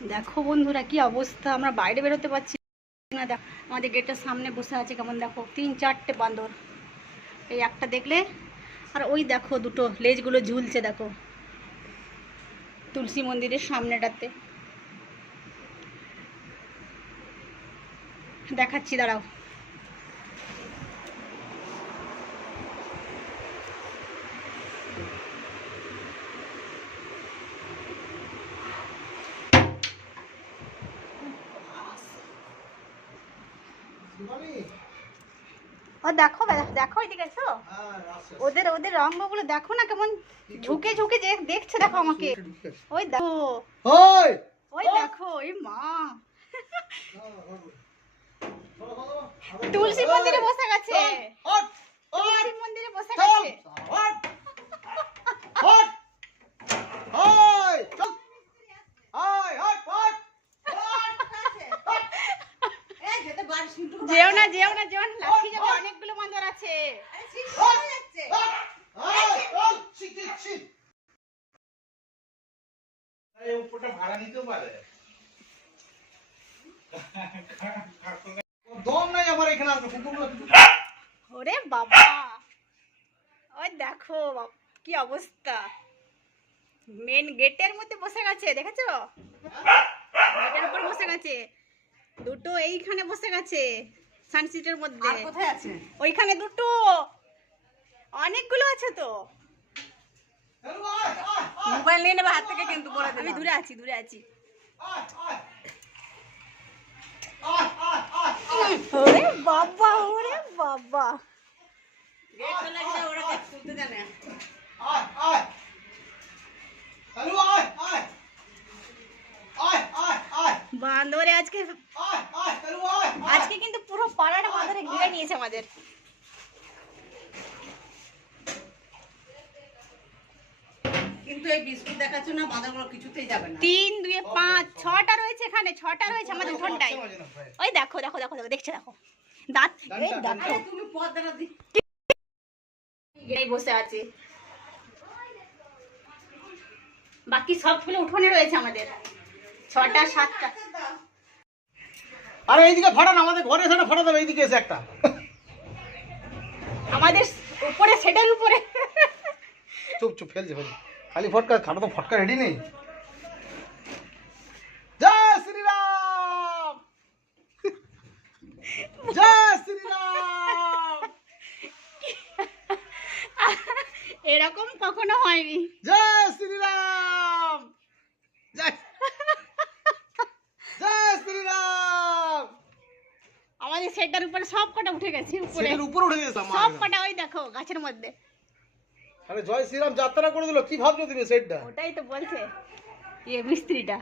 দেখো বন্ধুরা কি অবস্থা, আমরা বাইরে বেরোতে পারছি না। দেখো আমাদের গেটের সামনে বসে আছে কেমন, দেখো 3-4টে বাঁদর। এই একটা দেখলে, আর ওই দেখো দুটো লেজগুলো ঝুলছে, দেখো তুলসী মন্দিরের সামনেটাতে। দেখাচ্ছি, দাঁড়াও। ও দেখো দেখো, এদিকে এসো। ওদের ওদের রঙগুলো দেখো না, কেমন ঝুঁকে ঝুঁকে যে দেখছে, দেখো আমাকে। ওই দেখো, ওই দেখো, এই মা তুলসী মন্দিরে বসে গেছে, তুলসী মন্দিরে বসে গেছে। যেও না যেও না যেও না, লাঠি যাবে, অনেকগুলো বাঁদর আছে। ভাড়া নিতেও পারে। ওরে বাবা, ওই দেখো কি অবস্থা, মেন গেটের মধ্যে বসে গেছে, দেখেছো? গেটের উপর বসে গেছে দুটো, এইখানে বসে গেছে সানসিটের মধ্যে। কোথায় আছে? ওইখানে দুটো, অনেকগুলো আছে তো। মোবাইল নিয়ে নেবে হাত থেকে, কিন্তু বলে আমি দূরে আছি, দূরে আছি। ওরে বাবা, ওরে বাবা, গেট চলে গেছে, ওরা গেট খুলতে জানে। বান্দরে আজকে আজকে কিন্তু পুরো পাড়াটা বান্দরে ঘিরে নিয়েছে আমাদের। কিন্তু এই বিস্কুট দেখাচ্ছ না, বাঁধাগুলো কিছুতেই যাবে না। 3, 2, 5, 6টা রয়েছে এখানে, 6টা রয়েছে আমাদের উঠোনটায়। ওই দেখো দেখো দেখো দেখো, দেখছো? দেখো দাঁত, এই দেখো তুমি পর্দাটা দি, এই বসে আছে। বাকি সবগুলো উঠোনে রয়েছে আমাদের, 6টা 7টা। আরে এইদিকে ফাটান, আমাদের ঘরে এসে ফাটা দেবে, এইদিকে এসে একটা। আমাদের উপরে, সেটার উপরে। চুপ চুপ, ফেলছে খালি ফটকা, খাটো তো ফটকা রেডি নেই। জয় শ্রীরাম, জয় শ্রীরাম, এরকম কখনো হয়নি। জয় শ্রীরাম, জয় জয় শ্রীরাম। আমাদের সেটার উপরে সব কটা উঠে গেছে, উপরে সেটার উপরে উঠে গেছে সব কটা। ওই দেখো গাছের মধ্যে। আরে জয় শ্রীরাম যাত্রা করে দিল, কি ভাবছো তুমি সেটটা? ওটাই তো বলছে মিস্ত্রিটা।